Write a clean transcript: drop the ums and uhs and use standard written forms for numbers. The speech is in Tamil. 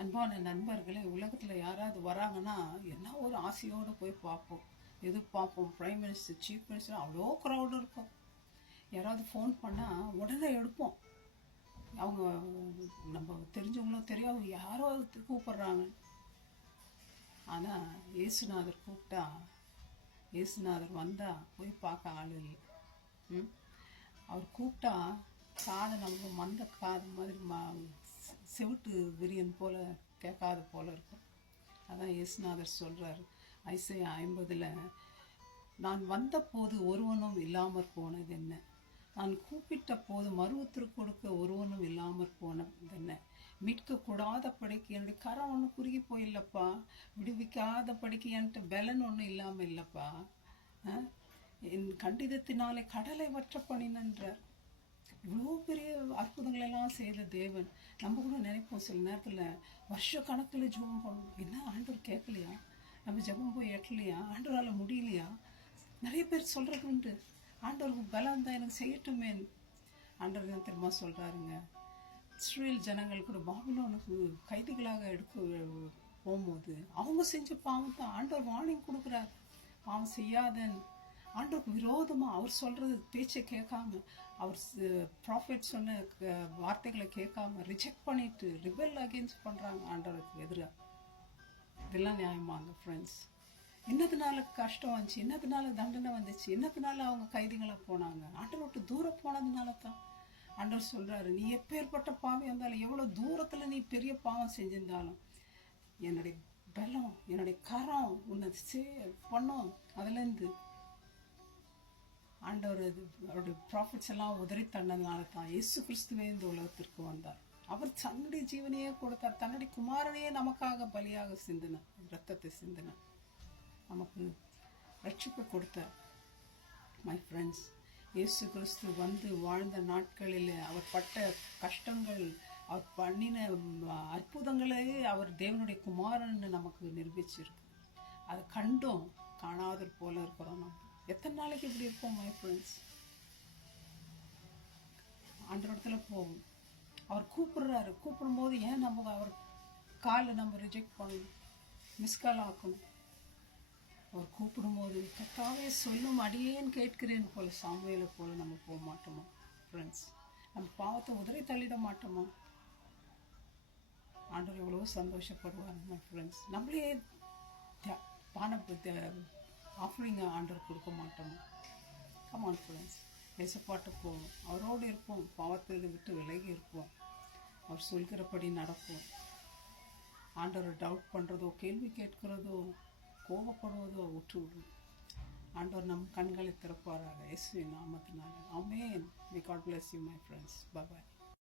அன்பான நண்பர்களே, உலகத்தில் யாராவது வராங்கன்னா என்ன ஒரு ஆசையோடு போய் பார்ப்போம், எதிர்பார்ப்போம். பிரைம் மினிஸ்டர், சீஃப் மினிஸ்டர், அவ்வளோ க்ரௌடு இருக்கும். யாராவது ஃபோன் பண்ணால் உடனே எடுப்போம். அவங்க நம்ம தெரிஞ்சவங்களும் தெரியாது, யாரோ கூப்பிட்றாங்க. ஆனால் இயேசுநாதர் கூப்பிட்டா, இயேசுநாதர் வந்தால் போய் பார்க்க ஆள் இல்லை. அவர் கூப்பிட்டா காதை நமக்கு மந்த காது மாதிரி செவிட்டு விரியன் போல் கேட்காத போல் இருக்கும். அதான் இயேசுநாதர் சொல்கிறார் ஐசையா 50, நான் வந்த போது ஒருவனும் இல்லாமற் போனது என்ன, நான் கூப்பிட்ட போது மறுவுத்திற்கு கொடுக்க ஒருவனும் இல்லாமற் போனது என்ன, மீட்கக்கூடாத படிக்கு என்னுடைய கரம் ஒன்று குறுகி போயில்லப்பா, விடுவிக்காத படிக்கு என்கிட்ட பலன் ஒன்றும் இல்லாமல் இல்லைப்பா, என் கண்டிதத்தினாலே கடலை வற்ற பண்ணினன்றார். இவ்வளோ பெரிய அற்புதங்களெல்லாம் செய்த தேவன். நம்ம கூட நினைப்போம் சில நேரத்தில் வருஷ கணக்கில் ஜெபம் பண்ணணும், என்ன ஆண்டவர் கேட்கலையா, நம்ம ஜெபம் போய் எட்டலையா, ஆண்டவரால் முடியலையா. நிறைய பேர் சொல்கிறது உண்டு, ஆண்டவருக்கு பலம் தான் எனக்கு செய்யட்டுமே. ஆண்டவர் தான் திரும்ப சொல்கிறாருங்க, இஸ்ரேல் ஜனங்கள் கூட பாபிலோனுக்கு கைதிகளாக போகும்போது அவங்க செஞ்ச பாவம் தான் ஆண்டவர் வார்னிங் கொடுக்குறார். பாவம் செய்யாதன் ஆண்டவருக்கு விரோதமாக அவர் சொல்கிறது பேச்சை கேட்காம, அவர் ப்ராஃபிட் சொன்ன வார்த்தைகளை கேட்காம ரிஜெக்ட் பண்ணிட்டு ரிபெல் அகெயின்ஸ்ட் பண்ணுறாங்க ஆண்டவருக்கு எதிராக. இதெல்லாம் நியாயமாங்க ஃப்ரெண்ட்ஸ்? என்னதுனால கஷ்டம் வந்துச்சு, என்னதுனால தண்டனை வந்துச்சு, என்னதுனால அவங்க கைதிகளாக போனாங்க, ஆண்டவர் விட்டு தூரம் போனதுனால தான். ஆண்டவர் சொல்கிறாரு, நீ எப்பேற்பட்ட பாவம் இருந்தாலும், எவ்வளோ தூரத்தில் நீ பெரிய பாவம் செஞ்சிருந்தாலும், என்னுடைய பலம், என்னுடைய கரம் உன்னை பண்ணும். அதுலேருந்து ஆண்டவர் அவருடைய ப்ராஃபிட்ஸ் எல்லாம் உதறி தந்ததுனால தான் இயேசு கிறிஸ்துவே இந்த உலகத்திற்கு வந்தார். அவர் தன்னுடைய ஜீவனையே கொடுத்தார், தன்னுடைய குமாரனையே நமக்காக பலியாக சிந்தினார், ரத்தத்தை சிந்தினார், நமக்கு ரட்சிப்பு கொடுத்தார். மை ஃப்ரெண்ட்ஸ், இயேசு கிறிஸ்து வந்து வாழ்ந்த நாட்களில் அவர் பட்ட கஷ்டங்கள், அவர் பண்ணின அற்புதங்களே அவர் தேவனுடைய குமாரன்னு நமக்கு நிரூபிச்சிருக்கு. அதை கண்டும் காணாத போல இருக்கிறோம். நம்ம எத்தனை நாளைக்கு இப்படி இருப்போம் மை ஃப்ரெண்ட்ஸ்? ஆண்டவரத்துல போகும், அவர் கூப்பிடுறாரு, கூப்பிடும்போது ஏன் நம்ம அவர் காலை நம்ம ரிஜெக்ட் பண்ணணும், மிஸ்கால் ஆக்கணும்? அவர் கூப்பிடும்போது கத்தாவே சொல்லும் அடியேன்னு கேட்கிறேன்னு போல, சாமுவேலை போல நம்ம போக மாட்டோமா ஃப்ரெண்ட்ஸ்? நம்ம பாவத்தை உதறி தள்ளிட மாட்டோமா? ஆண்டவர் எவ்வளோ சந்தோஷப்படுவார் மை ஃப்ரெண்ட்ஸ். நம்மளே ஆஃபரிங் ஆண்டவர் கொடுக்க மாட்டோம். கமான் ஃப்ரெண்ட்ஸ், தேசப்பாட்டு போவோம், அவரோடு இருப்போம், பாவத்தை விட்டு விலகி இருப்போம், அவர் சொல்கிறபடி நடப்போம். ஆண்டவரை டவுட் பண்ணுறதோ, கேள்வி கேட்கிறதோ, கோபப்படுவதோ விட்டு விடுவோம். ஆண்டவர் நம் கண்களை திறப்பாராக இயேசுவின் நாமத்தினால. ஆமென். May God bless you my friends. Bye bye.